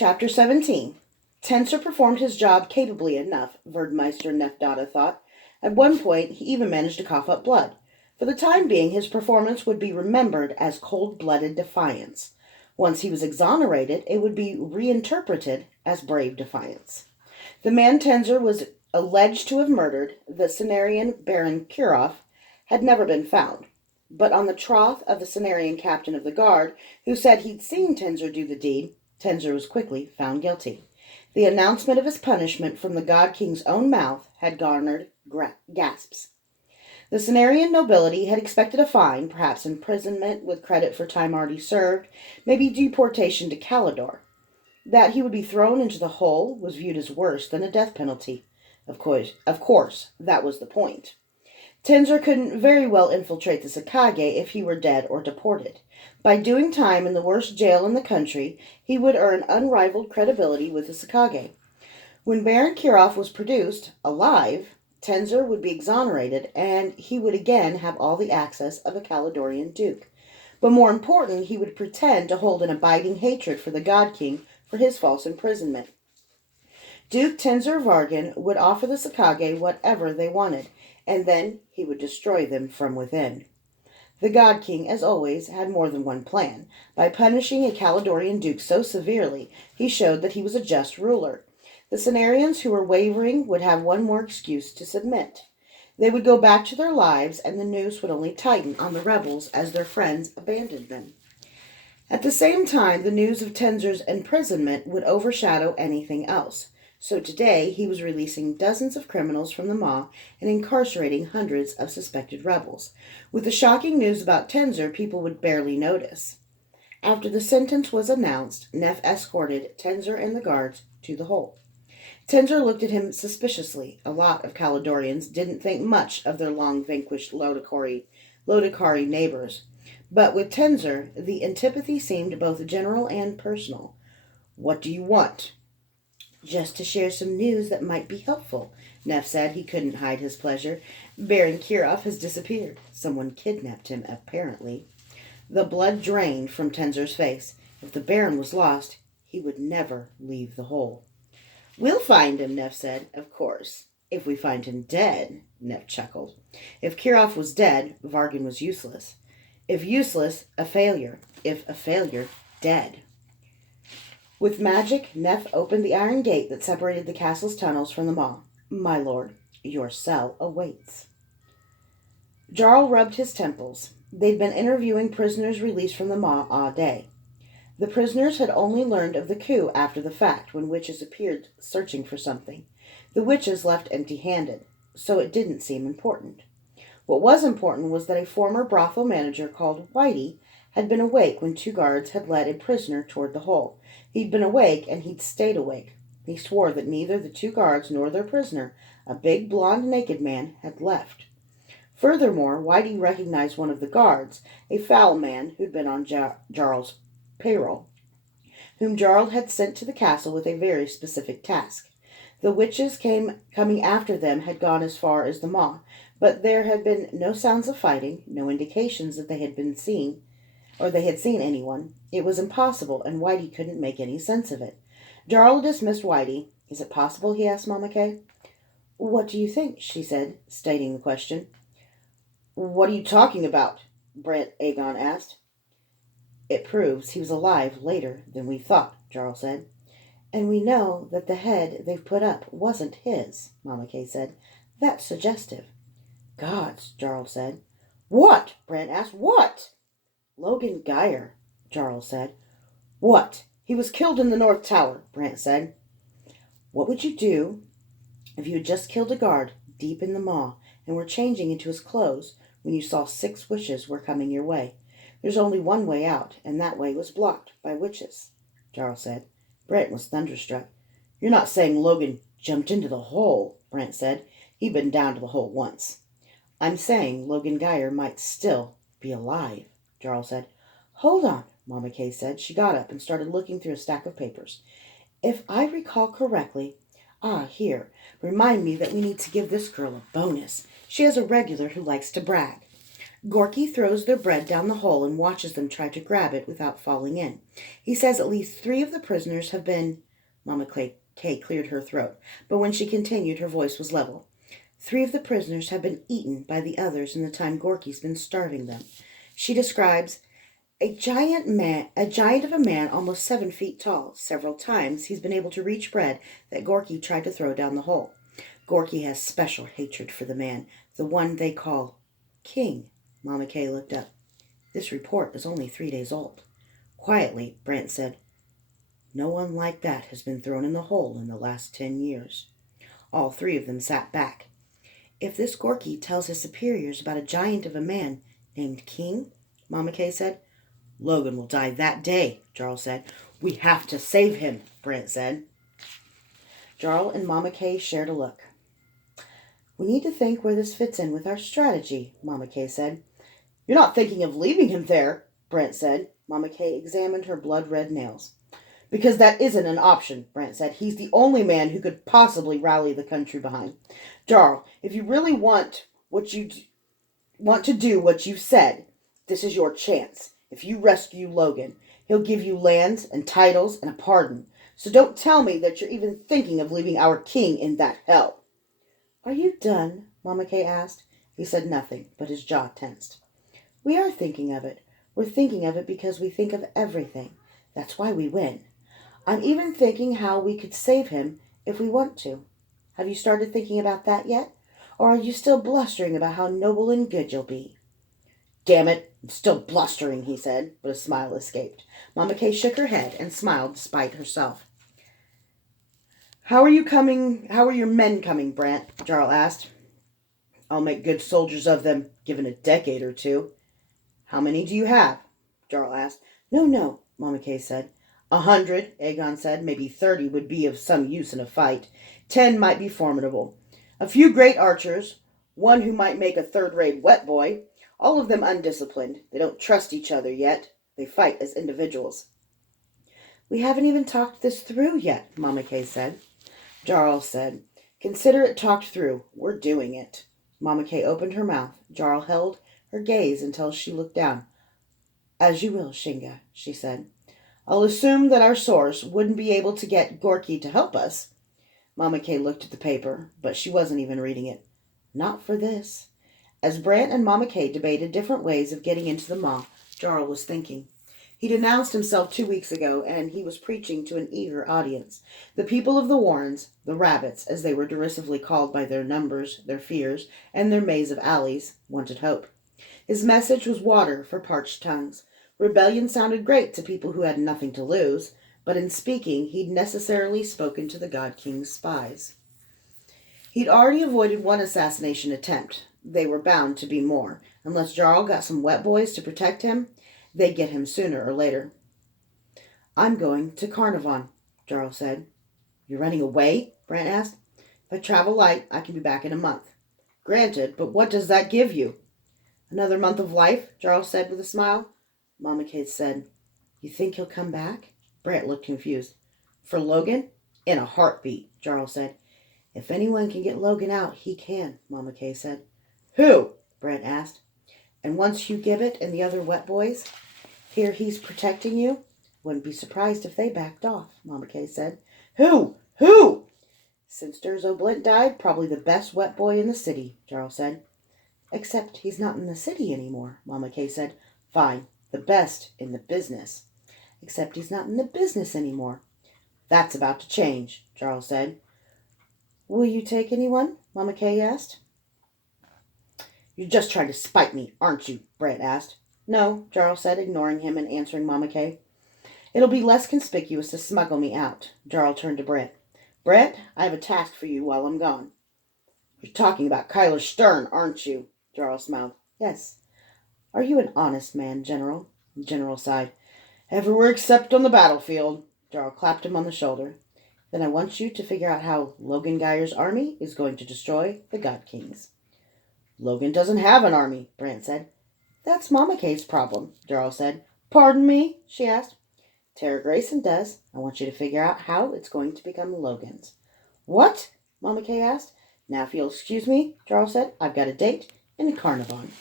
Chapter 17. Tenser performed his job capably enough, Verdmeister Nefdata thought. At one point, he even managed to cough up blood. For the time being, his performance would be remembered as cold-blooded defiance. Once he was exonerated, it would be reinterpreted as brave defiance. The man Tenser was alleged to have murdered, the Cenarian Baron Kirov, had never been found. But on the troth of the Cenarian captain of the guard, who said he'd seen Tenser do the deed, Tenser was quickly found guilty. The announcement of his punishment from the God King's own mouth had garnered gasps. The Cenarian nobility had expected a fine, perhaps imprisonment with credit for time already served, maybe deportation to Calidor. That he would be thrown into the hole was viewed as worse than a death penalty. Of course, that was the point. Tenser couldn't very well infiltrate the Sakage if he were dead or deported. By doing time in the worst jail in the country, he would earn unrivaled credibility with the Sakage. When Baron Kirov was produced, alive, Tenser would be exonerated, and he would again have all the access of a Caledonian duke. But more important, he would pretend to hold an abiding hatred for the God King for his false imprisonment. Duke Tenser Vargan would offer the Sakage whatever they wanted, and then he would destroy them from within. The God King, as always, had more than one plan. By punishing a Caledonian duke so severely, he showed that he was a just ruler. The Cenarians who were wavering would have one more excuse to submit. They would go back to their lives, and the noose would only tighten on the rebels as their friends abandoned them. At the same time, the news of Tenser's imprisonment would overshadow anything else. So today he was releasing dozens of criminals from the maw and incarcerating hundreds of suspected rebels. With the shocking news about Tenser, people would barely notice. After the sentence was announced, Neff escorted Tenser and the guards to the hole. Tenser looked at him suspiciously. A lot of Caledonians didn't think much of their long-vanquished Lodikari neighbors. But with Tenser, the antipathy seemed both general and personal. "What do you want?" "Just to share some news that might be helpful," Neff said. He couldn't hide his pleasure. "Baron Kirov has disappeared. Someone kidnapped him, apparently." The blood drained from Tenser's face. If the Baron was lost, he would never leave the hole. "We'll find him," Neff said. "Of course. If we find him dead," Neff chuckled. If Kirov was dead, Vargan was useless. If useless, a failure. If a failure, dead. With magic, Neff opened the iron gate that separated the castle's tunnels from the maw. "My lord, your cell awaits." Jarl rubbed his temples. They'd been interviewing prisoners released from the maw all day. The prisoners had only learned of the coup after the fact, when witches appeared searching for something. The witches left empty-handed, so it didn't seem important. What was important was that a former brothel manager called Whitey had been awake when two guards had led a prisoner toward the hole. He'd been awake, and he'd stayed awake. He swore that neither the two guards nor their prisoner, a big, blond, naked man, had left. Furthermore, Whitey recognized one of the guards, a foul man who'd been on Jarl's payroll, whom Jarl had sent to the castle with a very specific task. The witches coming after them had gone as far as the maw, but there had been no sounds of fighting, no indications that they had seen anyone. It was impossible, and Whitey couldn't make any sense of it. Jarl dismissed Whitey. "Is it possible?" he asked Mama Kay. "What do you think?" she said, stating the question. "What are you talking about?" Brent Aegon asked. "It proves he was alive later than we thought," Jarl said. "And we know that the head they've put up wasn't his," Mama Kay said. "That's suggestive." "Gods," Jarl said. "What?" Brent asked. "What?" "Logan Geyer," Jarl said. "What? He was killed in the North Tower," Brant said. "What would you do if you had just killed a guard deep in the maw and were changing into his clothes when you saw 6 witches were coming your way? There's only one way out, and that way was blocked by witches," Jarl said. Brant was thunderstruck. "You're not saying Logan jumped into the hole," Brant said. "He'd been down to the hole once." "I'm saying Logan Geyer might still be alive," Jarl said. "Hold on," Mama Kay said. She got up and started looking through a stack of papers. "If I recall correctly... here. Remind me that we need to give this girl a bonus. She has a regular who likes to brag." Gorky throws their bread down the hole and watches them try to grab it without falling in. He says at least 3 of the prisoners have been. Mama Kay cleared her throat, but when she continued, her voice was level. 3 of the prisoners have been eaten by the others in the time Gorky's been starving them. She describes a giant of a man almost 7 feet tall. Several times he's been able to reach bread that Gorky tried to throw down the hole. Gorky has special hatred for the man, the one they call King. Mama Kay looked up. This report is only 3 days old. Quietly, Brent said, no one like that has been thrown in the hole in the last 10 years. All 3 of them sat back. If this Gorky tells his superiors about a giant of a man named King, Mama Kay said, Logan will die that day, Jarl said. We have to save him, Brent said. Jarl and Mama Kay shared a look. We need to think where this fits in with our strategy, Mama Kay said. You're not thinking of leaving him there, Brent said. Mama Kay examined her blood-red nails. Because that isn't an option, Brent said. He's the only man who could possibly rally the country behind. Jarl, if you really want to do what you've said, this is your chance. If you rescue Logan, he'll give you lands and titles and a pardon. So don't tell me that you're even thinking of leaving our king in that hell. Are you done? Mama Kay asked. He said nothing, but his jaw tensed. We are thinking of it. We're thinking of it because we think of everything. That's why we win. I'm even thinking how we could save him if we want to. Have you started thinking about that yet? Or are you still blustering about how noble and good you'll be? Damn it, I'm still blustering, he said, but a smile escaped. Mama Kay shook her head and smiled despite herself. How are your men coming, Brent? Jarl asked. I'll make good soldiers of them, given a decade or 2. How many do you have? Jarl asked. No, Mama Kay said. 100, Aegon said. Maybe 30 would be of some use in a fight. 10 might be formidable. A few great archers, one who might make a third-rate wet boy, all of them undisciplined. They don't trust each other yet. They fight as individuals. We haven't even talked this through yet, Mama Kay said. Jarl said, Consider it talked through. We're doing it. Mama Kay opened her mouth. Jarl held her gaze until she looked down. As you will, Shinga, she said. I'll assume that our source wouldn't be able to get Gorky to help us. Mama Kay looked at the paper, but she wasn't even reading it. Not for this. As Brant and Mama Kay debated different ways of getting into the maw, Jarl was thinking. He'd announced himself 2 weeks ago, and he was preaching to an eager audience. The people of the Warrens, the rabbits, as they were derisively called by their numbers, their fears, and their maze of alleys, wanted hope. His message was water for parched tongues. Rebellion sounded great to people who had nothing to lose, but in speaking, he'd necessarily spoken to the God King's spies. He'd already avoided 1 assassination attempt. They were bound to be more. Unless Jarl got some wet boys to protect him, they'd get him sooner or later. I'm going to Carnarvon, Jarl said. You're running away? Brant asked. If I travel light, I can be back in a month. Granted, but what does that give you? Another month of life, Jarl said with a smile. Mama Kay said, You think he'll come back? Brant looked confused. For Logan? In a heartbeat, Jarl said. If anyone can get Logan out, he can, Mama Kay said. Who? Brant asked. And once Hugh Gibbet and the other wet boys hear he's protecting you, wouldn't be surprised if they backed off, Mama Kay said. Who? Since Durzo Blint died, probably the best wet boy in the city, Jarl said. Except he's not in the city anymore, Mama Kay said. Fine, the best in the business. Except he's not in the business anymore. That's about to change, Jarl said. Will you take anyone? Mama Kay asked. You're just trying to spite me, aren't you? Brant asked. No, Jarl said, ignoring him and answering Mama Kay. It'll be less conspicuous to smuggle me out. Jarl turned to Brant. Brant, I have a task for you while I'm gone. You're talking about Kyler Stern, aren't you? Jarl smiled. Yes. Are you an honest man, General? The General sighed. Everywhere except on the battlefield. Jarl clapped him on the shoulder. Then I want you to figure out how Logan Geyer's army is going to destroy the God Kings. Logan doesn't have an army, Brant said. That's Mama Kay's problem, Jarl said. Pardon me? She asked. Tara Grayson does. I want you to figure out how it's going to become Logan's. What? Mama Kay asked. Now, if you'll excuse me, Jarl said, I've got a date in Carnarvon.